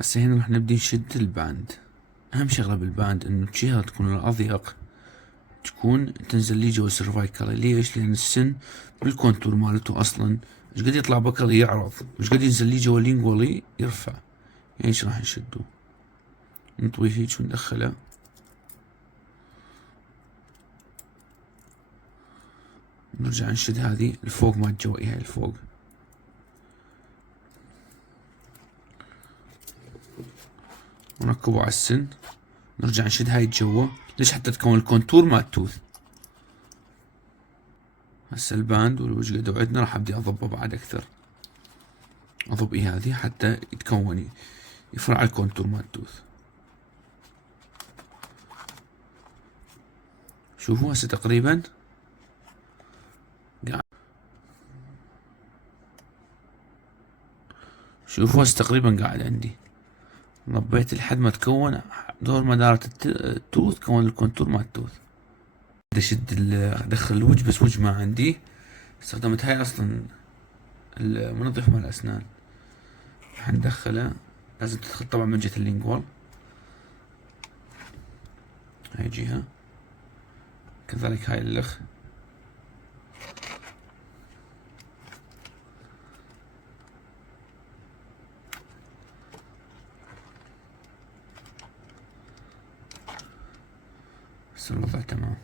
هسه هنا راح نبدي نشد الباند. اهم شغلة بالباند انه الجهة تكون الاضيق تكون تنزل لي جوا السيرفايكال. ليش؟ لان السن بالكونتور مالته اصلا ايش قد يطلع بكري يعرض، وايش قد ينزل لي جوا اللينجولي يرفع. يعني ايش راح نشده؟ نطوي هيج وندخله نرجع نشد هذه الفوق مال جوا، هاي الفوق ونركبه على السن. نرجع نشد هاي الجوا. ليش؟ حتى تكون الكونتور مال التوث. هسه الباند والوجه قد وعدنا راح ابدي اضبه بعد اكثر. اضب هذه حتى يتكون يفرع الكونتور مال التوث. شوفوا هسه تقريبا قاعد، شوفوا هسه تقريبا قاعد عندي. ضبيت لحد ما تكون دور مدارة التوث، كون الكونتور مال التوث. اشد ادخل الوجه، بس وجه ما عندي. استخدمت هاي اصلا المنظف مال الاسنان. راح ندخله، لازم تدخل طبعا من جهة اللينجوال، هاي جهة كذلك هاي اللخ. هسه الوضع تمام.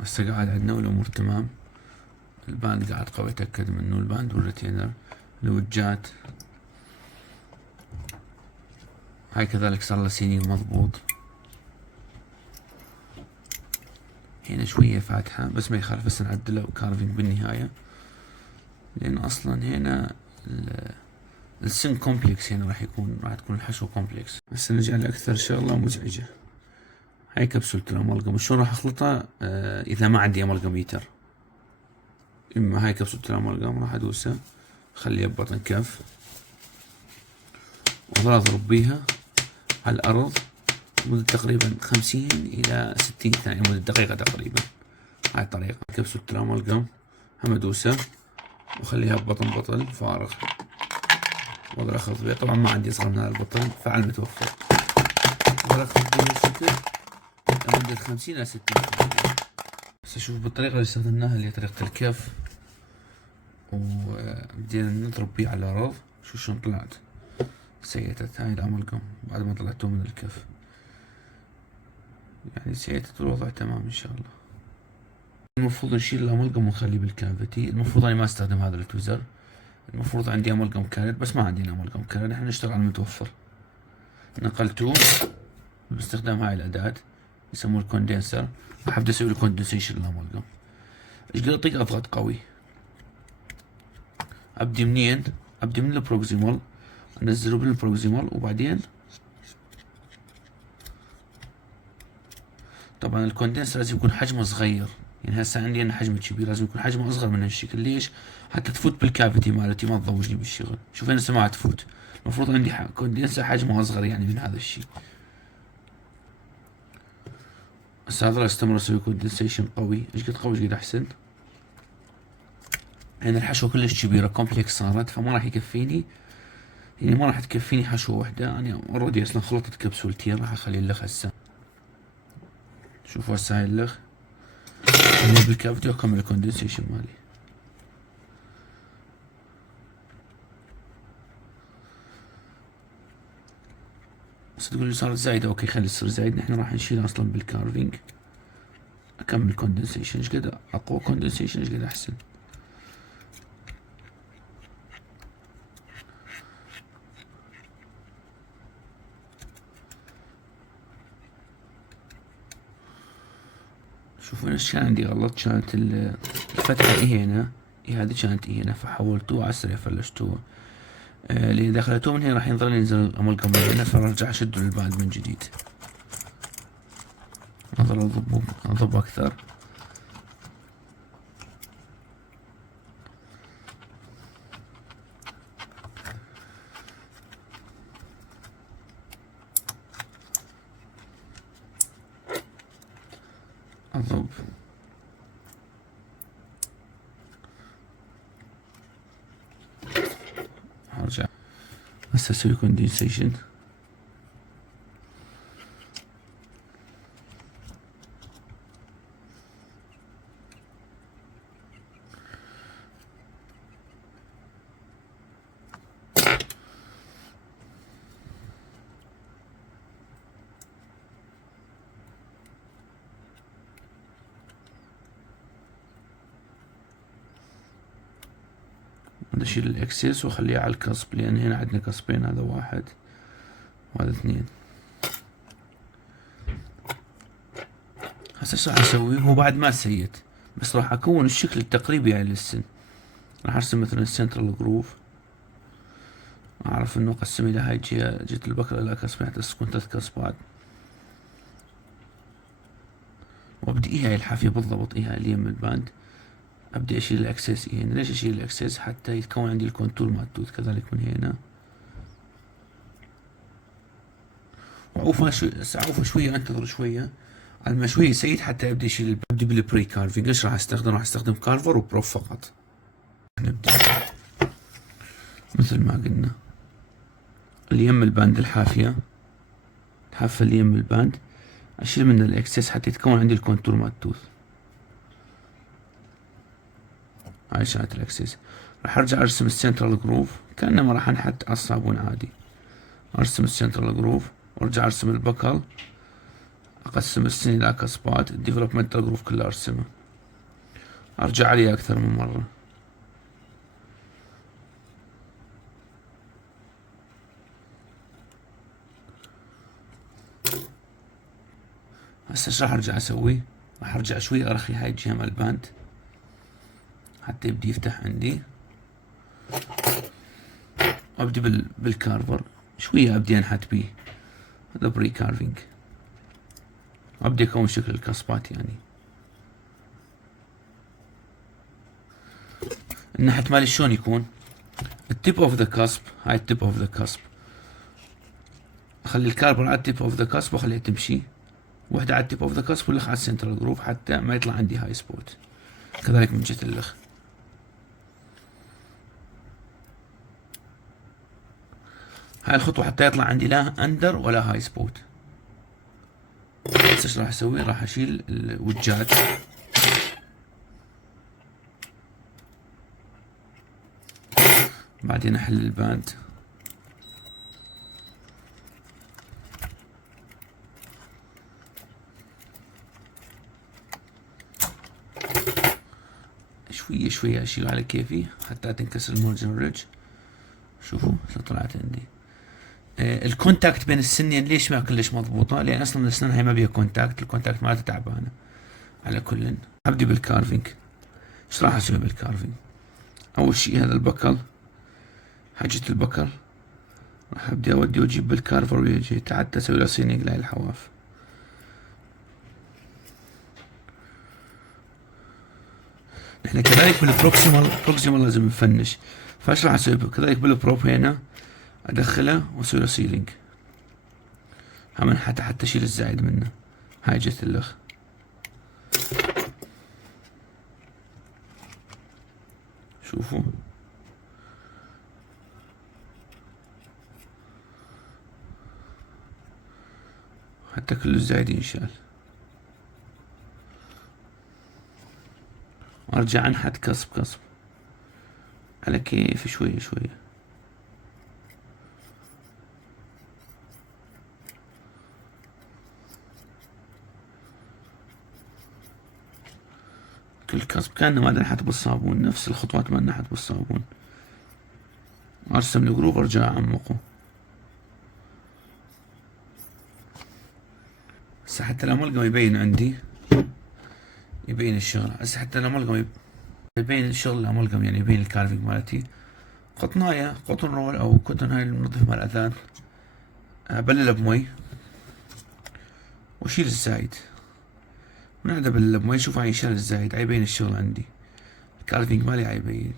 هسه قاعد عندنا والامور تمام. الباند قاعد قوي، اتاكد منه الباند والريتينر. الوجات هاي كذلك صار له سنين مضبوط. هنا شوية فاتحة بس ما يخالف، بس نعدله كارفينج بالنهاية، لأن أصلا هنا السن كومبلكس. هنا راح تكون الحشوة كومبلكس. هسه نرجع لأكثر شغلة مزعجة. هاي كبسولة الأمالجم. شلون راح أخلطها؟ إذا ما عندي أمالجميتر، إما هاي كبسولة الأمالجم راح أدوسها أخليها ببطن كف وأظل أضرب بيها على الأرض مدة تقريبا 50 إلى 60 ثانية، مدة دقيقة تقريبا. هاي الطريقة. كبسولة الأمالجم هم أدوسها وأخليها ببطن بطل فارغ وأظل أخلط بيها. طبعا ما عندي أصغر من هذا البطل، فعل متوفر. أظل أخلط بيها الشكل لمدة 50 إلى 60 ثانية. هسه شوف بالطريقة اللي استخدمناها اللي هي طريقة الكف، وبدينا نضرب بيه على الأرض. شوف شلون طلعت سيتت هاي الأمالجم بعد ما طلعته من الكف. يعني سيتت الوضع تمام إن شاء الله. المفروض نشيل الأمالجم ونخليه بالكافيتي. المفروض أنا ما استخدم هذا التويزر. المفروض عندي أمالجم كارد، بس ما عندنا أمالجم كارد. احنا نشتغل على المتوفر. نقلته باستخدام هاي الأداة يسموه الكوندنسر. راح أبدأ أسوي له كوندنسيشن الأمالجم. ايش قد أطيق أضغط قوي. أبدي منين؟ أبدي من البروكسيمال، أنزله بالبروكسيمال، وبعدين طبعا الكوندنسر لازم يكون حجمه صغير. يعني هسه عندي انا حجمه كبير، لازم يكون حجمه اصغر من هالشكل. ليش؟ حتى تفوت بالكافيتي مالتي ما تضوجني بالشغل. شوف هنا ما تفوت. المفروض عندي كوندنسر حجمه اصغر يعني من هذا الشيء. هسه هذا استمر اسوي كوندنسيشن قوي. ايش قد قوي ايش قد احسن. يعني الحشوة كلش كبيرة كومبلكس صارت، فما راح يكفيني. يعني ما راح تكفيني حشوة وحدة. يعني اوريدي اصلا خلطت كبسولتين، راح اخلي اللخ هسه. شوفوا هسه هاي اللخ بالكافيتي واكمل الكوندنسيشن مالي. بس تقول لي صارت زايدة، اوكي خلي تصير زايد. نحن راح نشيلها اصلا بالكارفينج. اكمل كوندنسيشن. ايش قد اقوى كوندنسيشن ايش قد احسن. شوفوا ايش كان عندي غلط. كانت الفتحة هنا، هذه كانت هنا، فحولتوها على السريع فلشتوها. اللي دخلتوه من هنا راح ينظل ينزل الامالجم من هنا، فرجع اشد الباند من جديد. اظل اضب اكثر. اضب. ارجع. هسه اسوي كوندنسيشن. اشيل الاكسس واخليه على الكسب، لان هنا عندنا كسبين، هذا واحد وهذا اثنين. هسه ايش راح اسوي؟ هو بعد ما سيت، بس راح اكون الشكل التقريبي يعني للسن. راح ارسم مثلا السنترال جروف، اعرف انه اقسم الى هاي جهة البكرة الى كسبين حتى تكون 3 كسبات، وابدي هاي الحافية بالضبط اللي يم الباند. ابدي اشيل الاكسس هنا. ليش اشيل الاكسس؟ حتى يتكون عندي الكونتور مال التوث. كذلك من هنا وعوفه شوية، انتظر شوية على ما شوية يسيد حتى ابدي اشيل. ابدي بالبري كارفينج. ايش راح استخدم؟ راح استخدم كارفر وبروف فقط. نبدأ مثل ما قلنا اللي يم الباند الحافية اللي يم الباند اشيل منه الاكسس حتى يتكون عندي الكونتور مال التوث. هاي شغلة الاكسس. راح ارجع ارسم السنترال جروف كأنما راح انحت على الصابون عادي. ارسم السنترال جروف وارجع ارسم البكل، اقسم السن الى كسبات، الديفلوبمنتال جروف كله ارسمه، ارجع عليه اكثر من مرة. هسه ايش راح ارجع اسوي؟ راح ارجع شوي ارخي هاي الجهة مال الباند حتى يبدي يفتح عندي، وابدي بالكارفر شوية ابدي انحت بيه. هذا بري كارفينج. ابدي اكون شكل الكسبات يعني. النحت مالي شلون يكون؟ التيب اوف ذا كاسب، هاي التيب اوف ذا كاسب، اخلي الكاربون على التيب اوف ذا كاسب واخليها تمشي، وحده على التيب اوف ذا كاسب واللخ على السنترال جروف حتى ما يطلع عندي هاي سبوت. كذلك من جهة اللخ. هاي الخطوة حتى يطلع عندي لا اندر ولا هاي سبوت. بس ايش راح اسوي؟ راح اشيل الوجات، بعدين احل الباند، شوية شوية اشيل على كيفي حتى تنكسر المارجن ريدج. شوفوا طلعت عندي. الكونتاكت بين السنين ليش ما كلش مضبوطة؟ لان اصلا الاسنان هاي ما بيها كونتاكت، الكونتاكت مالتها تعبانة. على كل ابدي بالكارفينج. ايش راح اسوي بالكارفينج؟ اول شي هذا البكل، حاجة البكل راح ابدي اودي واجيب بالكارفر ويجي حتى اسوي له سينينج لهاي الحواف. احنا كذلك بالبروكسيمال لازم نفنش. فايش راح اسوي؟ كذلك بالبروب هنا ادخله واسوي له سيلينج هم حتى اشيل الزايد منه. هاي جت اللخ. شوفوا حتى كل الزايد ينشال. وارجع انحت كسب على كيف شوية شوية. كل كسب كأنه ما نحت بالصابون، نفس الخطوات ما نحت بالصابون. ارسم الجروف ارجع اعمقه. هسه حتى الاملقم يبين عندي، يبين الشغل. هسه حتى الاملقم يبين الشغل الاملقم يعني يبين الكارفينج مالتي. قطناية قطن رول او كوتن هاي المنظف مال الاذان، ابلله بمي واشيل الزايد. من عند ابلله بمي شوف هاي ينشال الزايد، هاي يبين الشغل عندي. الكارفينج مالي هاي يبين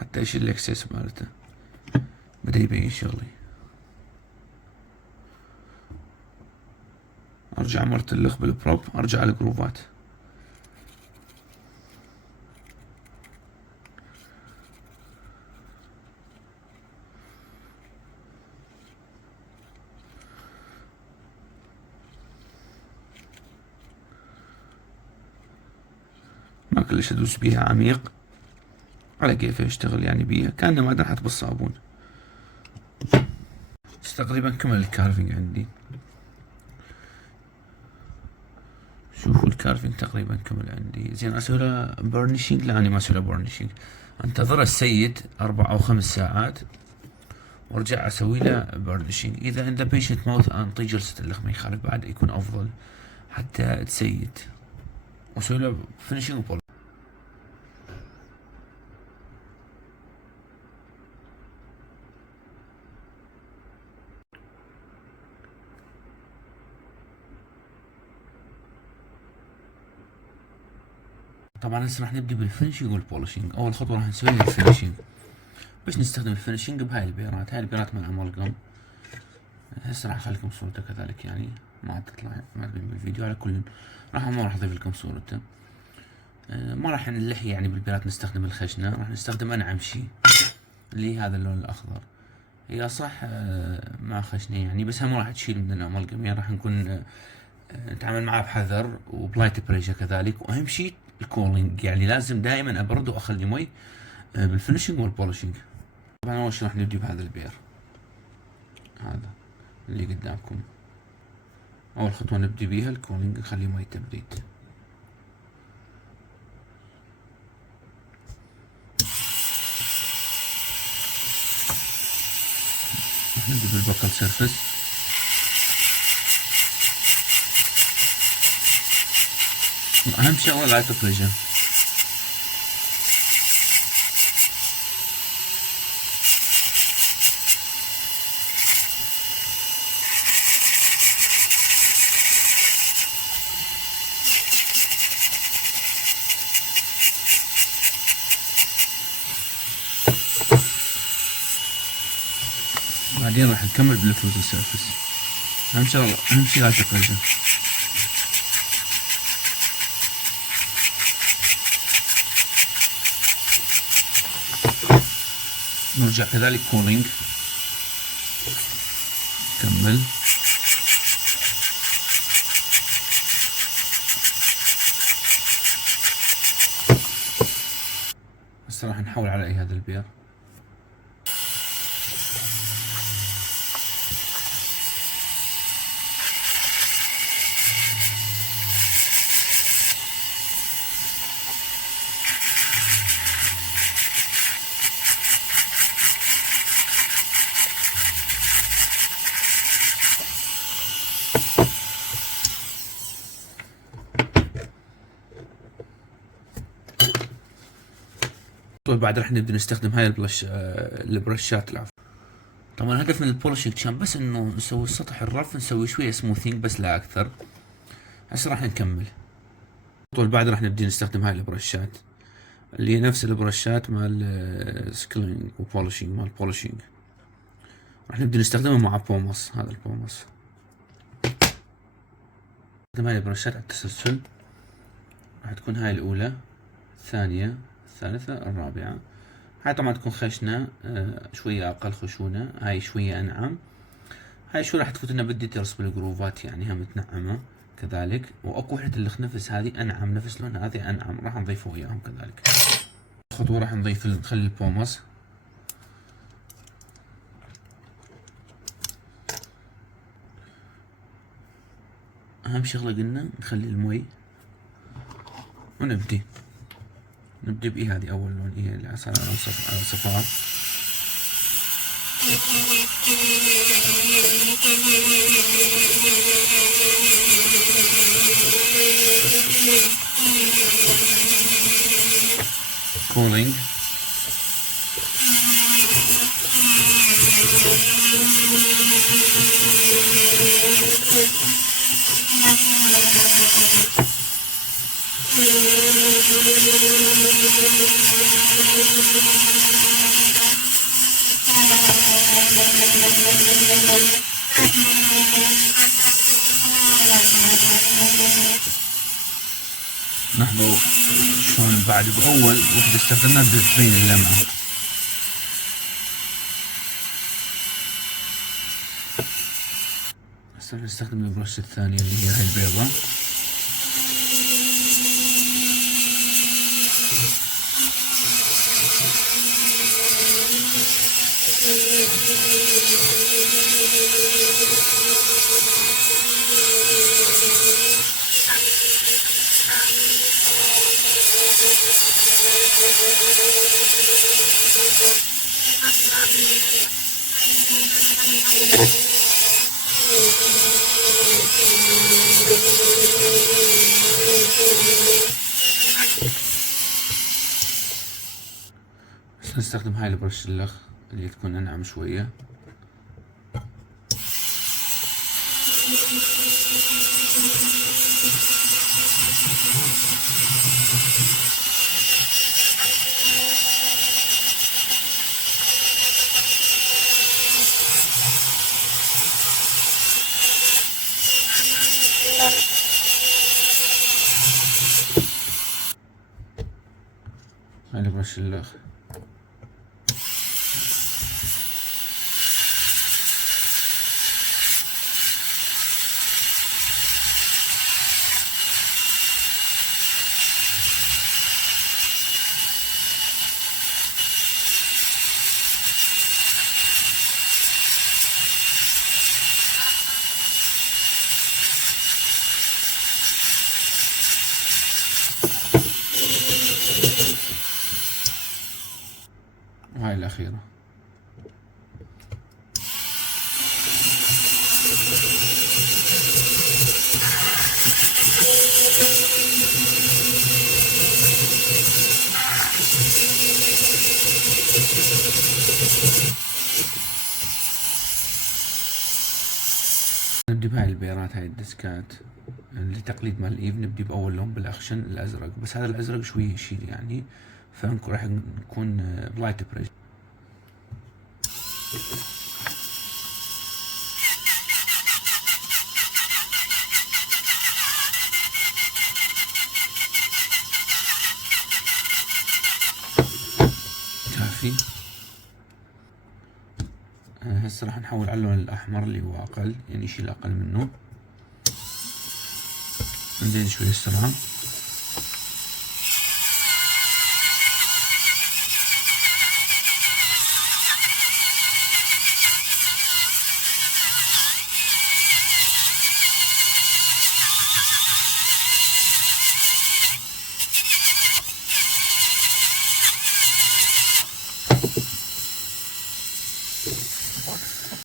حتى اشيل الاكسس مالته، بدا يبين شغلي. ارجع مرت اللخ بالبروب، ارجع على الجروفات. كلش ادوس بيها عميق على كيف يشتغل يعني بيها كأنه ما دنحت بالصابون. بس تقريبا كمل الكارفينج عندي. شوفوا الكارفينج تقريبا كمل عندي. زين اسوي له بورنيشنج؟ لا انا ما اسوي له بورنيشنج، انتظر السيد 4 أو 5 ساعات وارجع اسوي له بورنيشنج. اذا عنده بيشنت ماوث انطي جلسة اللخ ما يخالف، بعد يكون افضل حتى تسيد، واسوي له فينيشنج وبول. طبعا هسه راح نبدي بالفينشنج والبولشنج. اول خطوه راح نسوي الفينشنج. باش نستخدم الفينشنج بهاي البيرات، هاي البيرات من امالجم. هسه راح اخلي لكم صورته كذلك، يعني ما تطلع ما تبين بالفيديو. على كل ما راح اضيف لكم صورته. ما راح نلحي يعني بالبيرات نستخدم الخشنه، راح نستخدم انعم شيء اللي هذا اللون الاخضر. هي صح مع خشنه يعني، بس هم راح تشيل من الامالجم، يعني راح نكون نتعامل معاه بحذر وبلايت بريشر كذلك. واهم شيء الكولينج، يعني لازم دائما ابرد واخلي مي بالفينشنج والبولشنج. طبعا اول شيء راح نبدي بهذا البير هذا اللي قدامكم. اول خطوه نبدي بيها الكولينج، نخلي مي تبريد. راح نبدي بالبكل سيرفس. اهم شغله لايت بريشر. بعدين راح نكمل بالفلوز سيرفس. اهم شيء لايت بريشر. نرجع كذلك كولينج، كمل. هسه راح نحول على هذا البير. بعد راح نبدأ نستخدم هاي البرشات العفو. طبعا الهدف من البولشنج كان بس انه نسوي السطح الرف، نسوي شوية سموثينج بس لا اكثر. هسه راح نكمل. الخطوة اللي بعد راح نبدي نستخدم هاي البرشات اللي هي نفس البرشات مال سكلينج وبولشنج مال بولشنج. راح نبدي نستخدمها مع بومس. هذا البومس نستخدم هاي البرشات على التسلسل. راح تكون هاي الاولى، الثانية، الثالثة، الرابعة. هاي طبعا تكون خشنة شوية اقل خشونة، هاي شوية انعم. هاي شو راح تفوت لنا بالديتيلز بالجروفات، يعني هم متنعمة كذلك. واكو وحدة النفس هذه انعم، نفس لون هذه انعم، راح نضيفه وياهم كذلك. خطوة راح نخلي البومس. اهم شغلة قلنا نخلي المي ونبدي بإيه هذه اول لون، هي اللي على صفار. كولينج. لاحظوا شلون بعد بأول وحدة استخدمناها بتبين اللمعة. هسه نستخدم البرش الثانية اللي هي هاي البيضة. بس نستخدم هاي البرش اللخ اللي تكون أنعم شوية. هاي البرش اللخ. وهاي الأخيرة. نبدي بهاي البيرات، هاي الديسكات لتقليد مال الإيف. نبدي بأول لون بالأخشن الأزرق، بس هذا الأزرق شوية يشيل يعني، راح نكون بلايت بريش. كافي. هسه راح نحول على اللون الأحمر اللي هو أقل، يعني يشيل أقل منه. نزيد شوية السرعة.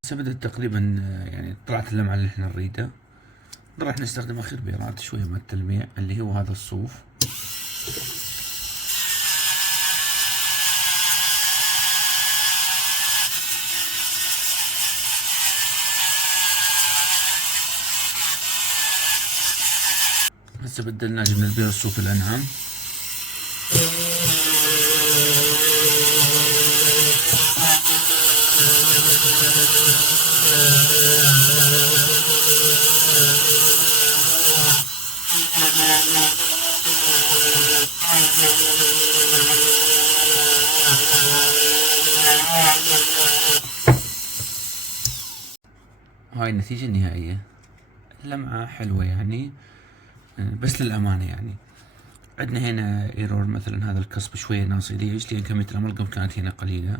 هسه بدأت تقريبا يعني طلعت اللمعة اللي احنا نريدها. راح نستخدم اخر بيرات شوية من التلميع اللي هو هذا الصوف. هسه بدلنا جبنا البير الصوف الانعم. هاي النتيجة النهائية. اللمعة حلوة يعني، بس للأمانة يعني عندنا هنا ايرور. مثلا هذا القصب شوية ناصي. ليش؟ لأن كمية الأملغم كانت هنا قليلة.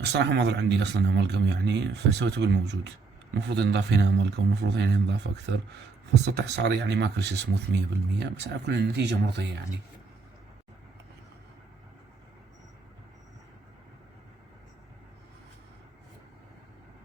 الصراحة ما ظل عندي أصلا أملغم يعني، فسويته بالموجود. المفروض ينضاف هنا أملغم، المفروض هنا ينضاف أكثر، فالسطح صار يعني ما كل شي سموث 100%، بس على كل النتيجة مرضية يعني.